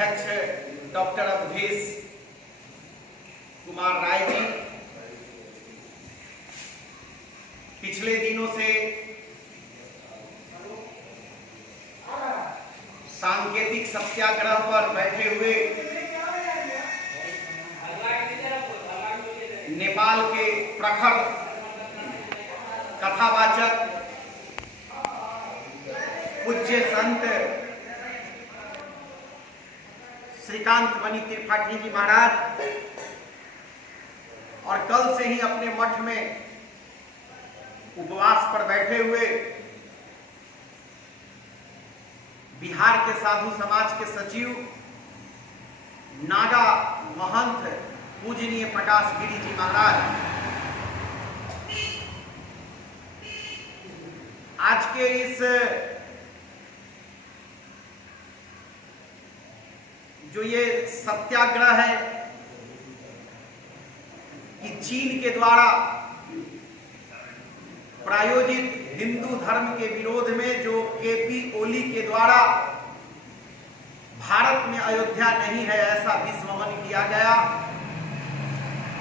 अध्यक्ष डॉक्टर अवधेश कुमार राय जी पिछले दिनों से सांकेतिक सत्याग्रह पर बैठे हुए नेपाल के प्रखर कथावाचक पूज्य संत श्रीकांत मणि त्रिपाठी जी महाराज और कल से ही अपने मठ में उपवास पर बैठे हुए बिहार के साधु समाज के सचिव नागा महंत पूजनीय प्रकाश गिरी जी महाराज आज के इस जो ये सत्याग्रह है कि चीन के द्वारा प्रायोजित हिंदू धर्म के विरोध में जो केपी ओली के द्वारा भारत में अयोध्या नहीं है ऐसा विस्मरण किया गया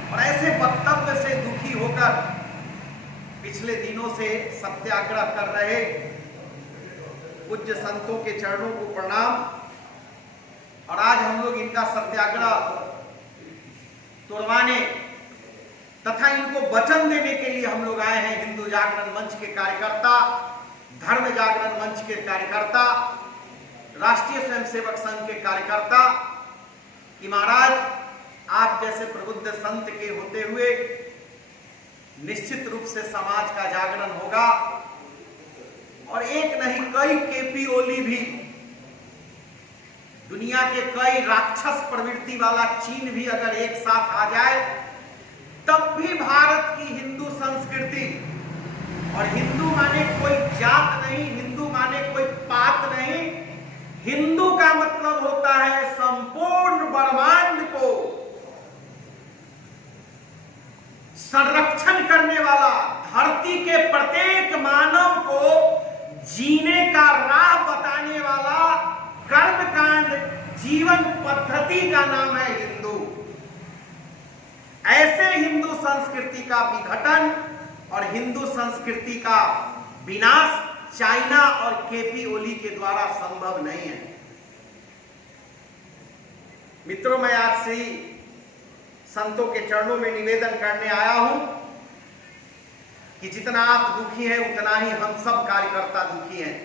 और ऐसे वक्तव्य से दुखी होकर पिछले दिनों से सत्याग्रह कर रहे पूज्य संतों के चरणों को प्रणाम। और आज हम लोग इनका सत्याग्रह तोड़वाने तथा इनको वचन देने के लिए हम लोग आए हैं। हिंदू जागरण मंच के कार्यकर्ता, धर्म जागरण मंच के कार्यकर्ता, राष्ट्रीय स्वयंसेवक संघ के कार्यकर्ता कि महाराज आप जैसे प्रबुद्ध संत के होते हुए निश्चित रूप से समाज का जागरण होगा और एक नहीं कई केपी ओली भी, दुनिया के कई राक्षस प्रवृत्ति वाला चीन भी अगर एक साथ आ जाए तब भी भारत की हिंदू संस्कृति, और हिंदू माने कोई जात नहीं, हिंदू माने कोई पात नहीं, हिंदू का मतलब होता है संपूर्ण ब्रह्मांड को संरक्षण करने वाला, धरती के प्रत्येक मानव को जीने का राह बताने वाला कर्मकांड जीवन पद्धति का नाम है हिंदू। ऐसे हिंदू संस्कृति का विघटन और हिंदू संस्कृति का विनाश चाइना और केपी ओली के द्वारा संभव नहीं है। मित्रों, मैं आज से ही संतों के चरणों में निवेदन करने आया हूं कि जितना आप दुखी हैं उतना ही हम सब कार्यकर्ता दुखी हैं।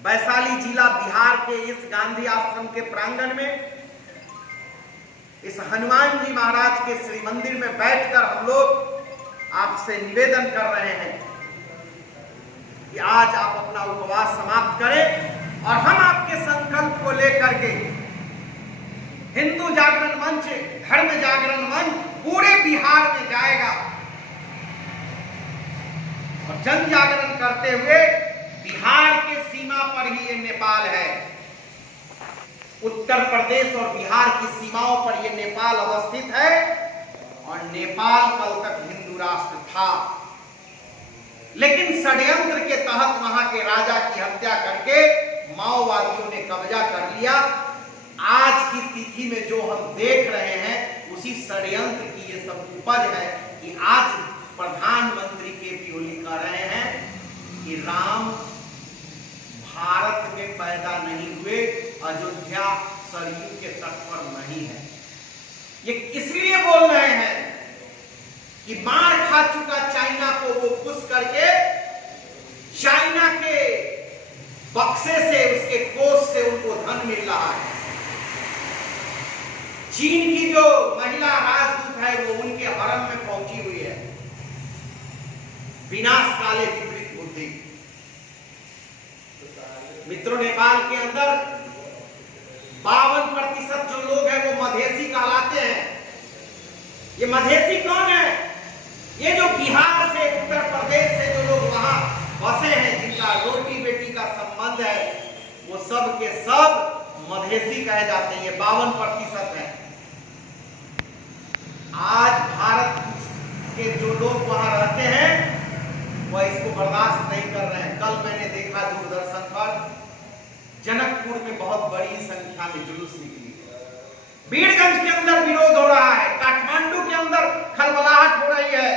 वैशाली जिला बिहार के इस गांधी आश्रम के प्रांगण में इस हनुमान जी महाराज के श्री मंदिर में बैठकर हम लोग आपसे निवेदन कर रहे हैं कि आज आप अपना उपवास समाप्त करें और हम आपके संकल्प को लेकर के हिंदू जागरण मंच, धर्म जागरण मंच पूरे बिहार में जाएगा और जन जागरण करते हुए बिहार के सीमा पर ही ये नेपाल है, उत्तर प्रदेश और बिहार की सीमाओं पर यह नेपाल अवस्थित है और नेपाल कल तक हिंदू राष्ट्र था, लेकिन षड्यंत्र के तहत वहां के राजा की हत्या करके माओवादियों ने कब्जा कर लिया। आज की तिथि में जो हम देख रहे हैं उसी षड्यंत्र की ये सब उपज है कि आज प्रधानमंत्री केपी ओली कह रहे हैं कि राम भारत में पैदा नहीं हुए, अयोध्या सरयू के तट पर नहीं है। ये इसलिए बोल रहे हैं कि मार खा चुका चाइना को वो खुश करके चाइना के बक्से से, उसके कोष से उनको धन मिल रहा है। चीन की जो महिला राजदूत है वो उनके हरम में पहुंची हुई है। विनाश काले विपरीत बुद्धि। मित्रों, नेपाल के अंदर 52% जो लोग हैं वो मधेसी कहलाते हैं। ये मधेसी कौन है? ये जो बिहार से, उत्तर प्रदेश से जो लोग वहां बसे हैं, जिनका रोटी बेटी का संबंध है, वो सब के सब मधेसी कहे जाते हैं। ये 52% है। आज भारत के जो लोग वहां रहते हैं वह इसको बर्दाश्त नहीं कर रहे हैं। कल मैंने देखा दूरदर्शन पर जनकपुर में बहुत बड़ी दिशा में जुलूस निकली। बीरगंज के अंदर विरोध हो रहा है, काठमांडू के अंदर खलबलाहट हो रही है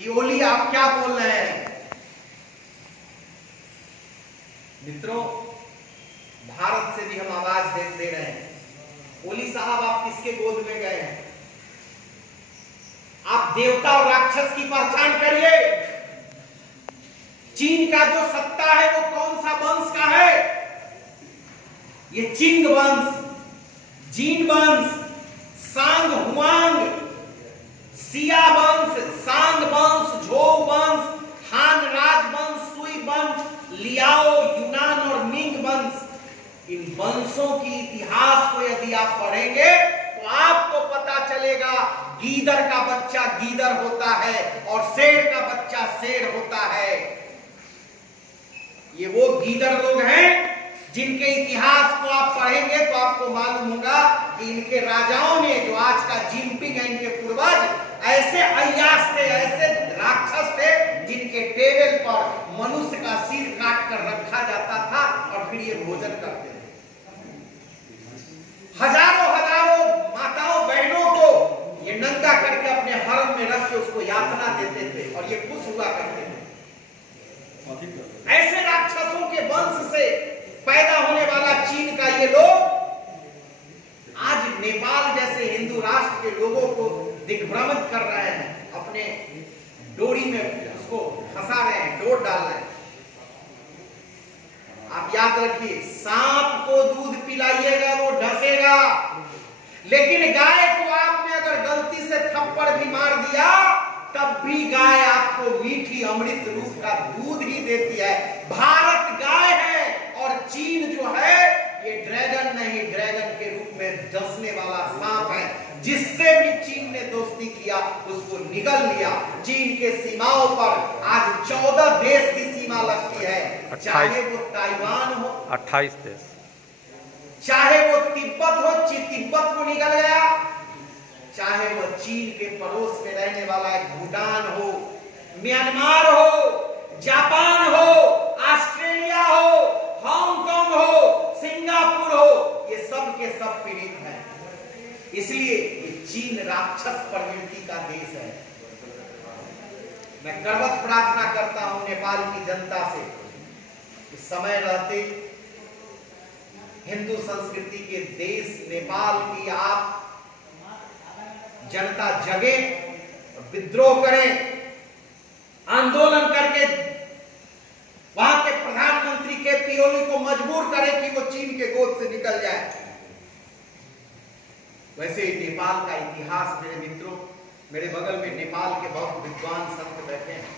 कि ओली आप क्या बोल रहे हैं। मित्रों, भारत से भी हम आवाज दे रहे हैं, ओली साहब आप किसके गोद में गए हैं? आप देवता और राक्षस की पहचान करिए। चीन का जो सत्ता है वो कौन सा वंश का है? ये चिंग वंश, जीन वंश, सांग हुआंग, सिया वंश, सांग वंश, झो वंश, हान राजवंश, सुई वंश, लियाओ, यूनान और मिंग वंश। इन वंशों की इतिहास को यदि आप पढ़ेंगे तो आपको पता चलेगा गीदड़ का बच्चा गीदड़ होता है और शेर का बच्चा शेर होता है। ये वो गीदड़ लोग हैं जिनके इतिहास को आप पढ़ेंगे तो आपको मालूम होगा कि इनके राजाओं ने, जो आज का जिनपिंग है, इनके पूर्वज ऐसे अय्याश थे, ऐसे राक्षस थे जिनके टेबल पर मनुष्य का सिर काट कर रखा जाता था और फिर ये भोजन करते थे। हजारों हजारों माताओं बहनों को ये नंगा करके अपने हरम में रख के उसको यातना देते थे और ये खुश हुआ करते थे। ऐसे राक्षसों के वंश से पैदा होने वाला चीन का ये लोग आज नेपाल जैसे हिंदू राष्ट्र के लोगों को दिग्भ्रमित कर रहे हैं, अपने डोरी में उसको फंसा रहे हैं, डोर डाल रहे हैं। आप याद रखिए, सांप को दूध पिलाइएगा वो ढसेगा, लेकिन गाय को आपने अगर गलती से थप्पड़ भी मार दिया तब भी गाय आपको मीठी अमृत रूप का दूध ही देती है। भारत गाय है और चीन जो है ये ड्रैगन नहीं, ड्रैगन के रूप में डसने वाला सांप है। जिससे भी चीन ने दोस्ती किया उसको निगल लिया। चीन के सीमाओं पर आज 14 देश की सीमा लगती है, चाहे वो ताइवान हो, 28 देश, चाहे वो तिब्बत हो, तिब्बत को निगल गया, चाहे वो चीन के पड़ोस में रहने वाला एक भूटान हो, म्यांमार हो, जापान हो, ऑस्ट्रेलिया हो, हांगकांग हो, सिंगापुर हो, ये सब के सब पीड़ित हैं। इसलिए चीन राक्षस प्रवृत्ति का देश है। मैं करवत प्रार्थना करता हूं नेपाल की जनता से कि समय रहते हिंदू संस्कृति के देश नेपाल की आप जनता जगे, विद्रोह करें, आंदोलन करके वहां के प्रधानमंत्री के ओली को मजबूर करें कि वो चीन के गोद से निकल जाए। वैसे नेपाल का इतिहास, मेरे मित्रों, मेरे बगल में नेपाल के बहुत विद्वान संत बैठे हैं।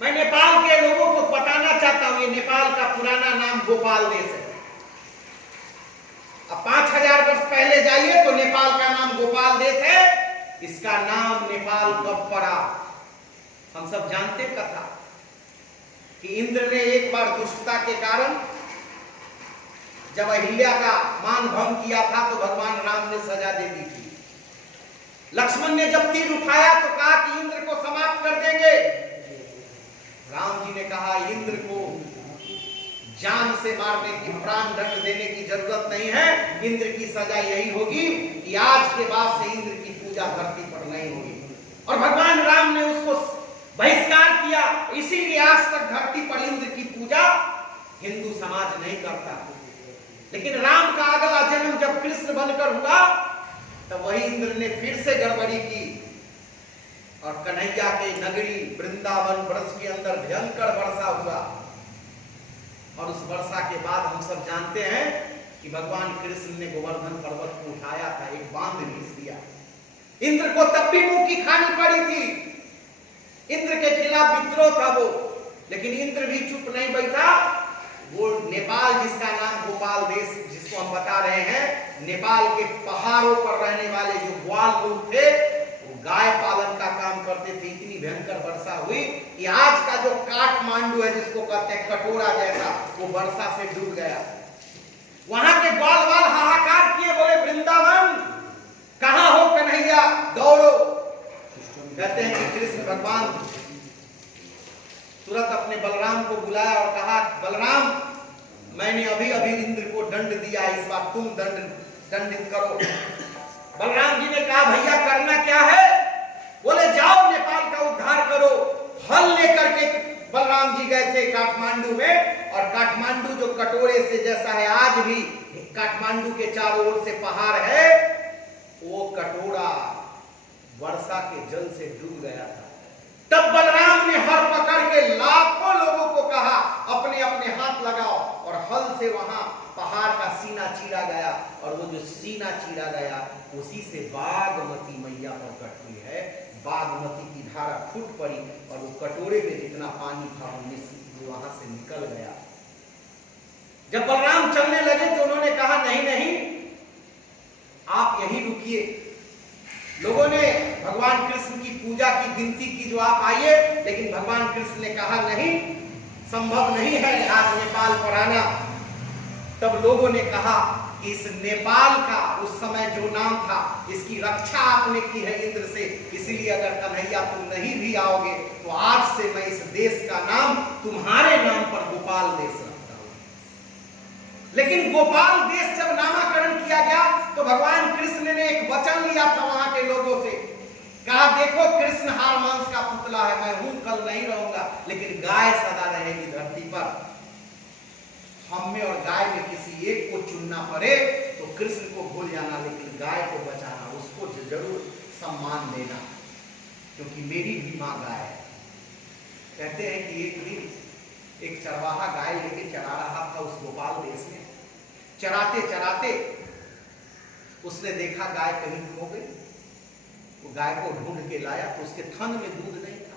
मैं नेपाल के लोगों को बताना चाहता हूं, ये नेपाल का पुराना नाम गोपाल देश है। अब 5000 वर्ष पहले जाइए तो नेपाल का नाम गोपाल देश है। इसका नाम नेपाल कब पड़ा हम सब जानते कथा कि इंद्र ने एक बार दुष्टता के कारण जब अहिल्या का मान भंग किया था तो भगवान राम ने सजा दे दी थी। लक्ष्मण ने जब तीर उठाया तो कहा कि इंद्र को समाप्त कर देंगे। राम जी ने कहा इंद्र को जान से मारने की, प्राण दंड देने की जरूरत नहीं है। इंद्र की सजा यही होगी कि आज के बाद से इंद्र की पूजा धरती पर नहीं होगी। और भगवान राम ने उसको बहिष्कार किया। इसीलिए आज तक धरती पर इंद्र की पूजा हिंदू समाज नहीं करता। लेकिन राम का अगला जन्म जब कृष्ण बनकर हुआ तब वही इंद्र ने फिर से गड़बड़ी की और कन्हैया के नगरी वृंदावन ब्रज के अंदर भयंकर वर्षा हुआ। और उस वर्षा के बाद हम सब जानते हैं कि भगवान कृष्ण ने गोवर्धन पर्वत को उठाया था, एक बांध घिस दिया। इंद्र को तब भी मुंह की खानी पड़ी थी। इंद्र के खिलाफ विद्रोह था वो, लेकिन इंद्र भी चुप नहीं बैठा। वो नेपाल जिसका नाम गोपाल देश जिसको हम बता रहे हैं, नेपाल के पहाड़ों पर रहने वाले जो ग्वाल लोग थे वो गाय पालन का काम करते थे। इतनी भयंकर वर्षा हुई कि आज का जो काठमांडू है जिसको कहते हैं कटोरा जैसा, वो वर्षा से डूब गया। वहां के ग्वाल वाल हाहाकार किए, बोले वृंदावन कहां हो कन्हैया, दौड़ो। कहते हैं कि कृष्ण भगवान तुरंत अपने बलराम को बुलाया और कहा बलराम मैंने अभी अभी इंद्र को दंड दिया, इस बार तुम दंडित करो। बलराम जी ने कहा भैया करना क्या है? बोले जाओ नेपाल का उद्धार करो। हल लेकर के बलराम जी गए थे काठमांडू में, और काठमांडू जो कटोरे से जैसा है, आज भी काठमांडू के चारों ओर से पहाड़ है, वो कटोरा वर्षा के जल से डूब गया था। तब बलराम ने हर पकड़ के लाखों लोगों को कहा अपने अपने हाथ लगाओ, और हल से वहां पहाड़ का सीना चीरा गया, और वो जो सीना चीरा गया उसी से बागमती मैया प्रकट हुई है। बागमती की धारा फूट पड़ी, और वो कटोरे में जितना पानी था वो वहां से निकल गया। जब बलराम चलने लगे तो उन्होंने कहा नहीं नहीं, आप यहीं रुकिए। लोगों ने भगवान कृष्ण की पूजा की विनती की, जो आप आइए, लेकिन भगवान कृष्ण ने कहा नहीं, संभव नहीं है आज नेपाल पर आना। तब लोगों ने कहा कि इस नेपाल का उस समय जो नाम था, इसकी रक्षा आपने की है इंद्र से, इसलिए अगर कन्हैया तुम नहीं भी आओगे तो आज से मैं इस देश का नाम तुम्हारे नाम पर गोपाल देश रखता हूं। लेकिन गोपाल देश जब नामाकरण किया गया तो भगवान कृष्ण ने एक वचन लिया था वहां के लोगों से, कहा देखो कृष्ण हार मांस का पुतला है, मैं हूं, कल नहीं रहूंगा, लेकिन गाय सदा रहेगी धरती पर। हम में और गाय में किसी एक को चुनना पड़े तो कृष्ण को भूल जाना, लेकिन गाय को बचाना, उसको जरूर सम्मान देना, क्योंकि मेरी भी मां गाय है। कहते हैं कि एक दिन एक चरवाहा गाय लेके चरा रहा था उस गोपाल देश में। चराते चराते उसने देखा गाय कहीं खो गई। वो गाय को ढूंढ के लाया तो उसके थन में दूध नहीं था।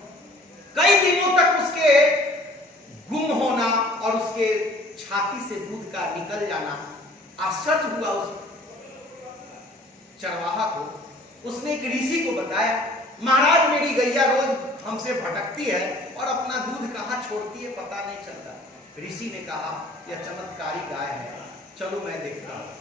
कई दिनों तक उसके गुम होना और उसके छाती से दूध का निकल जाना आश्चर्य हुआ उस चरवाहा को। उसने एक ऋषि को बताया, महाराज मेरी गैया रोज हमसे भटकती है और अपना दूध कहाँ छोड़ती है पता नहीं चलता। ऋषि ने कहा यह चमत्कारी गाय है, चलो मैं देखता हूं।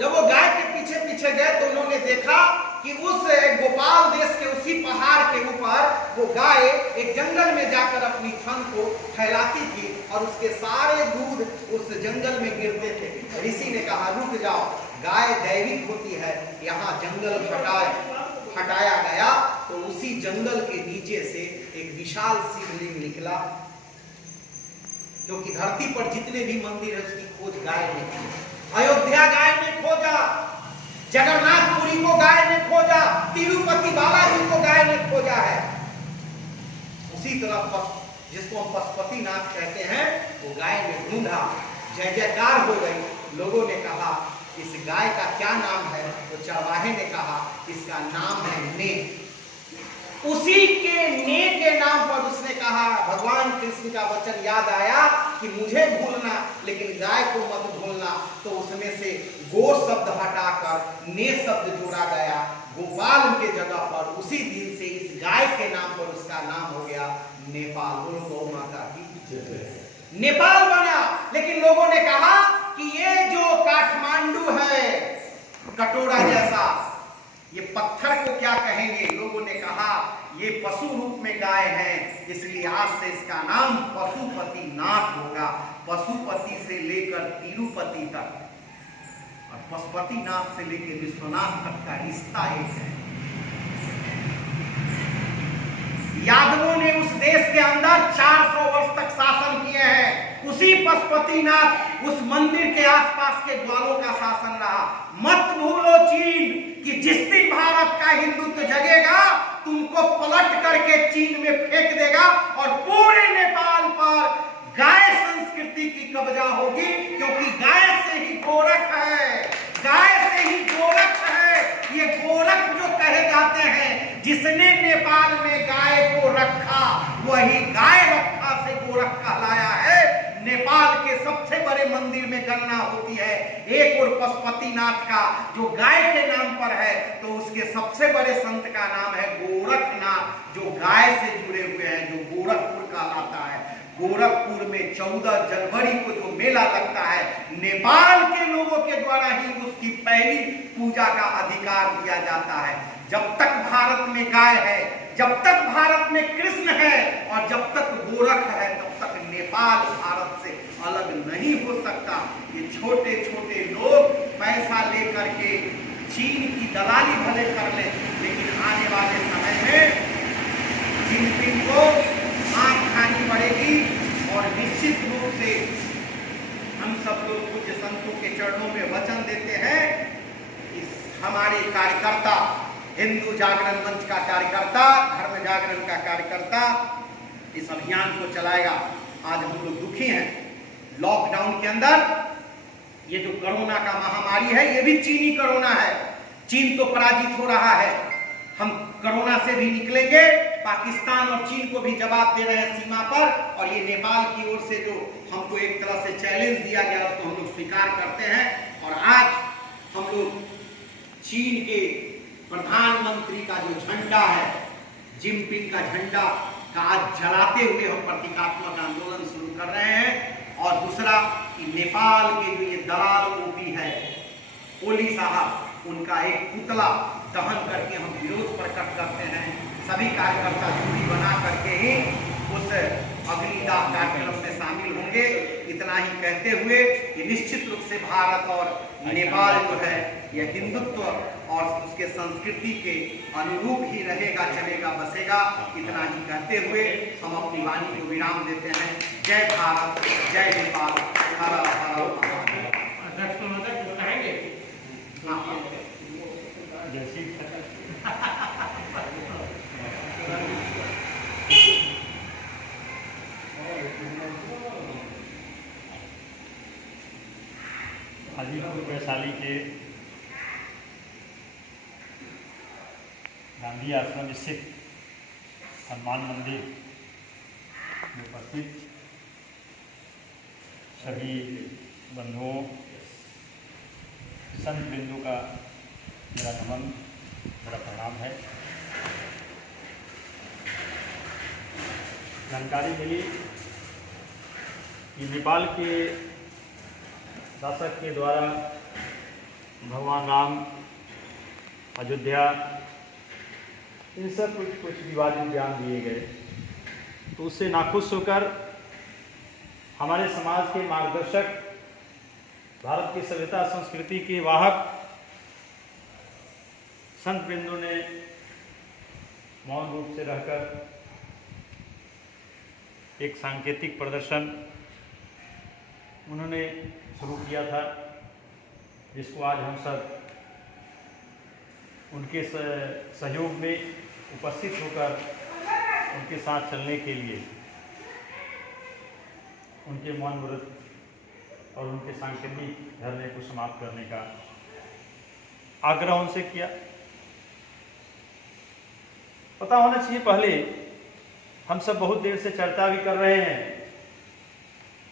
जब वो गाय के पीछे पीछे गए तो उन्होंने देखा कि उस गोपाल देश के उसी पहाड़ के ऊपर वो गाय एक जंगल में जाकर अपनी थन को फैलाती थी और उसके सारे दूध उस जंगल में गिरते थे। ऋषि ने कहा रुक जाओ, गाय दैविक होती है, यहाँ जंगल हटाया गया तो उसी जंगल के नीचे से एक विशाल शिवलिंग निकला, क्योंकि धरती पर जितने भी मंदिर है उसकी खोज गाय ने की। अयोध्या गाय ने खोजा, जगन्नाथपुरी को गाय ने खोजा, तिरुपति बालाजी को गाय ने खोजा है। उसी तरह जिसको हम पशुपतिनाथ कहते हैं वो गाय ने ढूंढा, जय जयकार हो गई। लोगों ने कहा इस गाय का क्या नाम है? तो चरवाहे ने कहा इसका नाम है ने। उसी के ने के नाम पर उसने कहा, भगवान कृष्ण का वचन याद आया कि मुझे भूलना लेकिन गाय को मत भूलना, तो उसमें से गो शब्द हटाकर ने शब्द जोड़ा गया गोपाल के जगह पर। उसी दिन से इस गाय के नाम पर उसका नाम हो गया नेपाल। बोलो गौ माता की नेपाल बना। लेकिन लोगों ने कहा कि ये जो काठमांडू है कटोरा जैसा, ये पत्थर को क्या कहेंगे? लोगों ने कहा ये पशु रूप में गाय है, इसलिए आज से इसका नाम पशुपतिनाथ होगा। पशुपति से लेकर तिरुपति तक और पशुपतिनाथ से लेकर विश्वनाथ तक का रिश्ता एक है। यादवों ने उस देश के अंदर 400 वर्ष तक शासन किए हैं। उसी पशुपतिनाथ उस मंदिर के आसपास के ग्वालों का शासन रहा। मत भूलो चीन कि जिस दिन भारत का हिंदुत्व जगेगा तुमको पलट करके चीन में फेंक देगा और पूरे नेपाल पर गाय संस्कृति की कब्जा होगी, क्योंकि गाय से ही गोरख है, गाय से ही गोरख है। ये गोरख जो कहे जाते हैं, जिसने नेपाल में गाय को रखा वही गाय रखा से गोरख कहलाया है। नेपाल के सबसे बड़े मंदिर में गणना होती है एक और पशुपतिनाथ का जो गाय के नाम पर है, तो उसके सबसे बड़े संत का नाम है गोरखनाथ, जो गाय से जुड़े हुए हैं, जो गोरखपुर कहलाता है। गोरखपुर में 14 जनवरी को जो मेला लगता है, नेपाल के लोगों के द्वारा ही उसकी पहली पूजा का अधिकार दिया जाता है। जब तक भारत में गाय है, जब तक भारत में कृष्ण है और जब तक गोरख है, तब तक नेपाल भारत से अलग नहीं हो सकता। चीन की दलाली भले कर ले, लेकिन आने वाले समय में जिनपिंग को आंख खानी पड़ेगी। और निश्चित रूप से हम सब लोग पूज्य संतों के चरणों में वचन देते हैं, इस हमारे कार्यकर्ता, हिंदू जागरण मंच का कार्यकर्ता, धर्म जागरण का कार्यकर्ता इस अभियान को चलाएगा। आज हम लोग दुखी हैं, लॉकडाउन के अंदर ये जो कोरोना का महामारी है, ये भी चीनी कोरोना है। चीन तो पराजित हो रहा है, हम कोरोना से भी निकलेंगे। पाकिस्तान और चीन को भी जवाब दे रहे हैं सीमा पर, और ये नेपाल की ओर से जो हमको एक तरह से चैलेंज दिया गया उसको हम लोग स्वीकार करते हैं। और आज हम लोग चीन के प्रधानमंत्री का जो झंडा है, जिनपिंग का झंडा का आज जलाते हुए हम प्रतीकात्मक आंदोलन शुरू कर रहे हैं। और दूसरा कि नेपाल के जो ये दलाल ओपी है, ओली साहब, उनका एक पुतला दहन करके हम विरोध प्रकट करते हैं। सभी कार्यकर्ता दूरी बना करके ही उस अग्निदाह कार्यक्रम में शामिल होंगे। इतना ही कहते हुए कि निश्चित रूप से भारत और नेपाल जो है यह हिंदुत्व और उसके संस्कृति के अनुरूप ही रहेगा, चलेगा, बसेगा। इतना ही कहते हुए हम अपनी वाणी को विराम देते हैं। जय भारत, जय नेपाल, हर हर हाजीपुर वैशाली के गांधी आश्रम स्थित हनुमान मंदिर में उपस्थित सभी बंधुओं, संत बिंदु का मेरा नमन, मेरा प्रणाम है। जानकारी मिली कि नेपाल के शासक के द्वारा भगवान राम, अयोध्या, इन सब कुछ विवादित बयान दिए गए, तो उससे नाखुश होकर हमारे समाज के मार्गदर्शक, भारत की सभ्यता संस्कृति के वाहक संत बिंदु ने मौन रूप से रहकर एक सांकेतिक प्रदर्शन उन्होंने शुरू किया था, जिसको आज हम सब उनके सहयोग में उपस्थित होकर उनके साथ चलने के लिए उनके मौन व्रत और उनके सांकेतिक धरने को समाप्त करने का आग्रह उनसे किया। पता होना चाहिए, पहले हम सब बहुत देर से चर्चा भी कर रहे हैं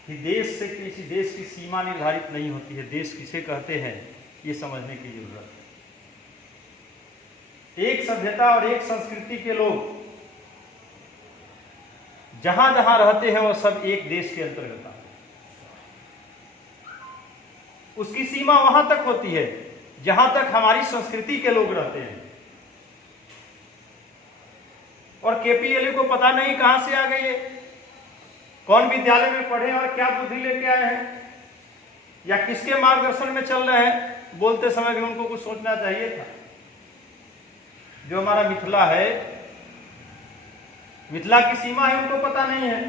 कि देश से किसी देश की सीमा निर्धारित नहीं होती है। देश किसे कहते हैं ये समझने की जरूरत है। एक सभ्यता और एक संस्कृति के लोग जहां जहां रहते हैं वह सब एक देश के अंतर्गत आते हैं। उसकी सीमा वहां तक होती है जहां तक हमारी संस्कृति के लोग रहते हैं। और केपीएलए को पता नहीं कहां से आ गई है, कौन विद्यालय में पढ़े और क्या बुद्धि लेके आए हैं, या किसके मार्गदर्शन में चल रहे हैं। बोलते समय भी उनको कुछ सोचना चाहिए था। जो हमारा मिथिला है, मिथिला की सीमा है, उनको पता नहीं है।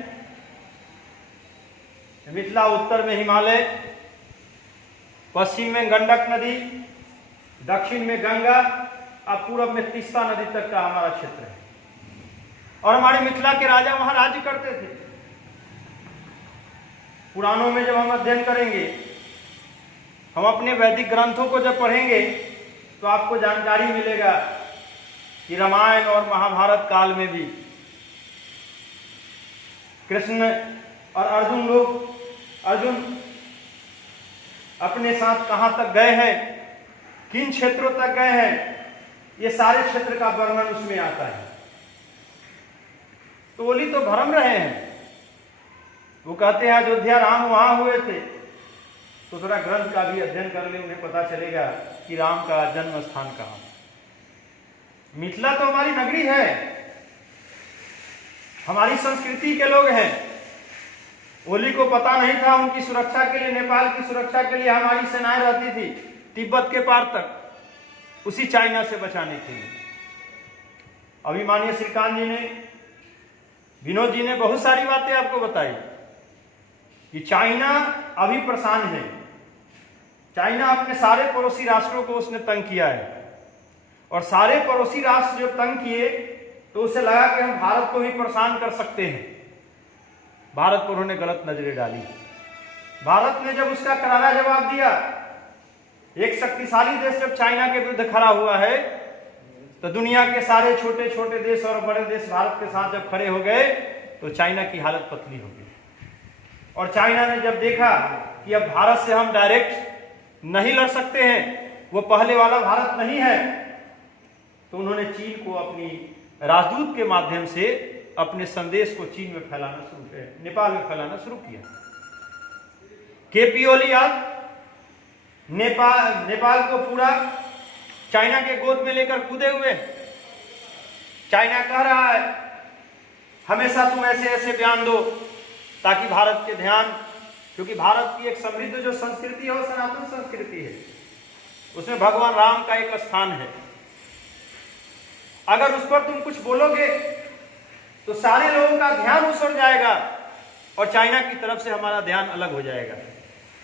मिथिला उत्तर में हिमालय, पश्चिम में गंडक नदी, दक्षिण में गंगा और पूर्व में तीस्ता नदी तक का हमारा क्षेत्र है। और हमारे मिथिला के राजा वहां राज्य करते थे। पुराणों में जब हम अध्ययन करेंगे, हम अपने वैदिक ग्रंथों को जब पढ़ेंगे, तो आपको जानकारी मिलेगा कि रामायण और महाभारत काल में भी कृष्ण और अर्जुन अपने साथ कहां तक गए हैं, किन क्षेत्रों तक गए हैं, ये सारे क्षेत्र का वर्णन उसमें आता है। तो ओली तो भ्रम रहे हैं। वो कहते हैं अयोध्या राम वहां हुए थे, तो थोड़ा ग्रंथ का भी अध्ययन कर ले, उन्हें पता चलेगा कि राम का जन्म स्थान कहाँ है। मिथिला तो हमारी नगरी है, हमारी संस्कृति के लोग हैं। ओली को पता नहीं था, उनकी सुरक्षा के लिए, नेपाल की सुरक्षा के लिए हमारी सेनाएं रहती थी तिब्बत के पार तक। उसी चाइना से बचाने के लिए। अभी माननीय श्रीकांत जी ने, विनोद जी ने बहुत सारी बातें आपको बताई कि चाइना अभी परेशान है। चाइना अपने सारे पड़ोसी राष्ट्रों को उसने तंग किया है, और सारे पड़ोसी राष्ट्र जो तंग किए तो उसे लगा कि हम भारत को भी परेशान कर सकते हैं। भारत पर उन्होंने गलत नजरें डाली। भारत ने जब उसका करारा जवाब दिया, एक शक्तिशाली देश जब चाइना के विरुद्ध खड़ा हुआ है, तो दुनिया के सारे छोटे छोटे देश और बड़े देश भारत के साथ जब खड़े हो गए तो चाइना की हालत पतली हो गई। और चाइना ने जब देखा कि अब भारत से हम डायरेक्ट नहीं लड़ सकते हैं, वो पहले वाला भारत नहीं है, तो उन्होंने चीन को अपनी राजदूत के माध्यम से अपने संदेश को चीन में फैलाना शुरू किया, नेपाल में फैलाना शुरू किया। केपी ओली आज नेपाल को पूरा चाइना के गोद में लेकर कूदे हुए। चाइना कह रहा है हमेशा तुम ऐसे ऐसे बयान दो ताकि भारत के ध्यान, क्योंकि भारत की एक समृद्ध जो संस्कृति है वो सनातन संस्कृति है, उसमें भगवान राम का एक स्थान है। अगर उस पर तुम कुछ बोलोगे तो सारे लोगों का ध्यान उस ओर जाएगा और चाइना की तरफ से हमारा ध्यान अलग हो जाएगा।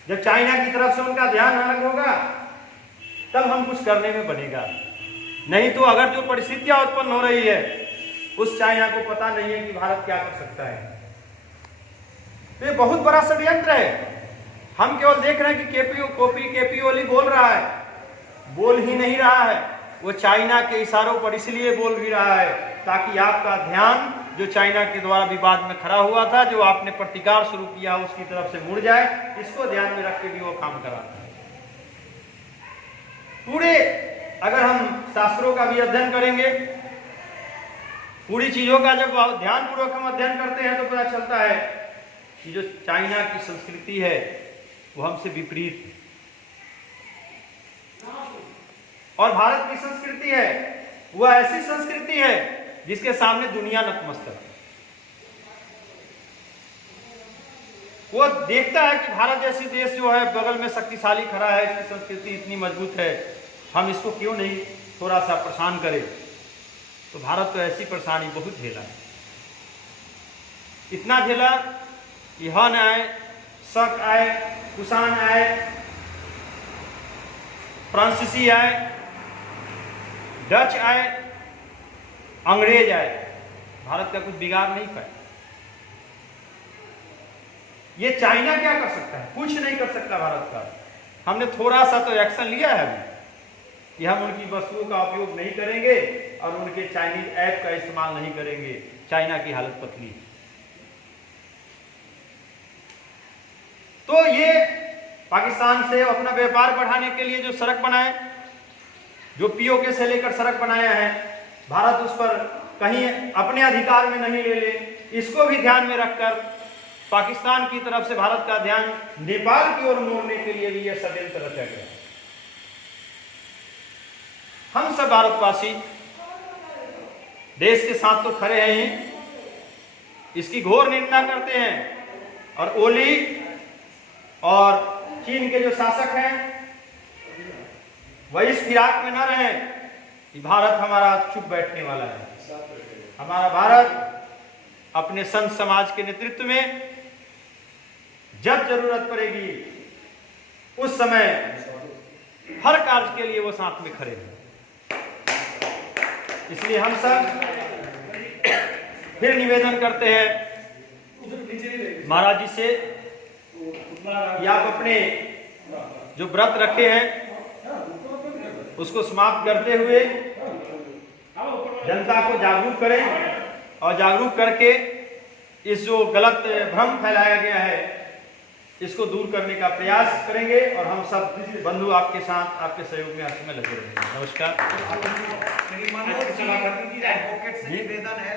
जब चाइना की तरफ से उनका ध्यान अलग होगा तब हम कुछ करने में बनेगा। नहीं तो अगर जो परिस्थितियां उत्पन्न हो रही है उस चाइना को पता नहीं है कि भारत क्या कर सकता है। तो ये बहुत बड़ा षड्यंत्र है। हम केवल देख रहे हैं कि केपी ओली बोल रहा है, बोल ही नहीं रहा है, वो चाइना के इशारों पर इसलिए बोल भी रहा है ताकि आपका ध्यान जो चाइना के द्वारा विवाद में खड़ा हुआ था, जो आपने प्रतिकार शुरू किया उसकी तरफ से मुड़ जाए। इसको ध्यान में रख के भी वो काम कराता है। पूरे अगर हम शास्त्रों का भी अध्ययन करेंगे, पूरी चीजों का जब ध्यानपूर्वक हम अध्ययन करते हैं तो पता चलता है कि जो चाइना की संस्कृति है वो हमसे विपरीत है, और भारत की संस्कृति है वह ऐसी संस्कृति है जिसके सामने दुनिया नतमस्तक है। वो देखता है कि भारत जैसी देश जो है बगल में शक्तिशाली खड़ा है, इसकी संस्कृति इतनी मजबूत है, हम इसको क्यों नहीं थोड़ा सा परेशान करें। तो भारत तो ऐसी परेशानी बहुत झेला है, इतना झेला कि हन आए, शक आए, कुषाण आए, फ्रांसीसी आए, डच आए, अंग्रेज आए, भारत का कुछ बिगाड़ नहीं पाए। ये चाइना क्या कर सकता है? कुछ नहीं कर सकता भारत का। हमने थोड़ा सा तो एक्शन लिया है अभी कि हम उनकी वस्तुओं का उपयोग नहीं करेंगे और उनके चाइनीज ऐप का इस्तेमाल नहीं करेंगे। चाइना की हालत पतली है। तो ये पाकिस्तान से अपना व्यापार बढ़ाने के लिए जो सड़क बनाए, जो पीओके से लेकर सड़क बनाया है, भारत उस पर कहीं अपने अधिकार में नहीं ले ले, इसको भी ध्यान में रखकर पाकिस्तान की तरफ से भारत का ध्यान नेपाल की ओर मोड़ने के लिए भी यह षड्यंत्र रचा गया। हम सब भारतवासी देश के साथ तो खड़े हैं, इसकी घोर निंदा करते हैं, और ओली और चीन के जो शासक हैं वह इस फिराक में न रहे कि भारत हमारा चुप बैठने वाला है। हमारा भारत अपने संत समाज के नेतृत्व में जब जरूरत पड़ेगी उस समय हर कार्य के लिए वो साथ में खड़े हैं। इसलिए हम सब फिर निवेदन करते हैं महाराज जी से कि आप अपने जो व्रत रखे हैं उसको समाप्त करते हुए जनता को जागरूक करें, और जागरूक करके इस जो गलत भ्रम फैलाया गया है इसको दूर करने का प्रयास करेंगे, और हम सब बंधु आपके साथ आपके सहयोग में आपसे लगे रहेंगे। नमस्कार। निवेदन है।